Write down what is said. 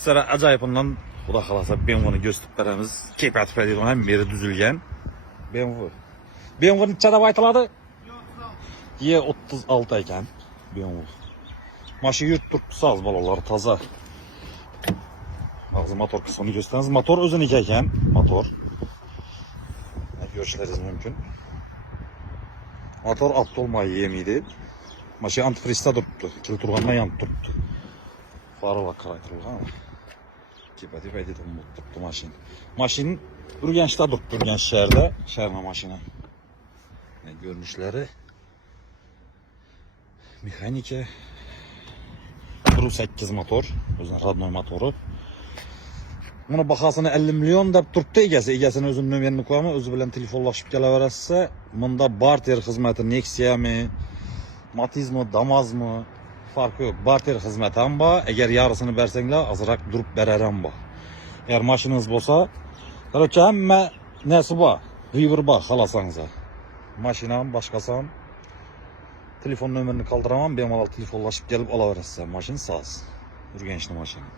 sizlere acayibinden Xudo xolasa BMW'ni gösterib beramiz. Keyfiyat tufayli ham beri düzülgen. BMW. BMW necha deb aytiladi? E36 ekan BMW. Mashina yurib turibdi, soz bolalar, toza. Hozir motor qismini gösteramiz. Motor o'ziniki ekan, motor. Ko'rishlaringiz mumkin. Motor aptolmay yemaydi. Mashina antifrizda turibdi. Keltirgandan yonib turibdi. Farlar qaraytirilgan. Kepati payda turibdi mashina. Mashina Urganchda turibdi, Urganch shaharda, shaharma mashina. Görünüşleri mexanika 1.8 motor, o'zining radnoy motori. Buni bahosini 50 million deb turibdi egasi. Egasini o'zim nomerini qo'yaman, o'zi bilan telefonlashib kelaverasiz. Bunda barter xizmati Nexia'mi, Matizmi, Damazmi farqi yo'q. Barter xizmati ham bor. Agar yarısini bersanglar, azroq durib berar ham bor. Agar mashinangiz bo'lsa, qarocha hamma narsa bor. River bor, xolasangiz. Mashinam, boshqasi ham telefon nomerini qoldiraman, bemalol telefonlashib kelib olaverasiz. Mashina soz. Urganchning mashina.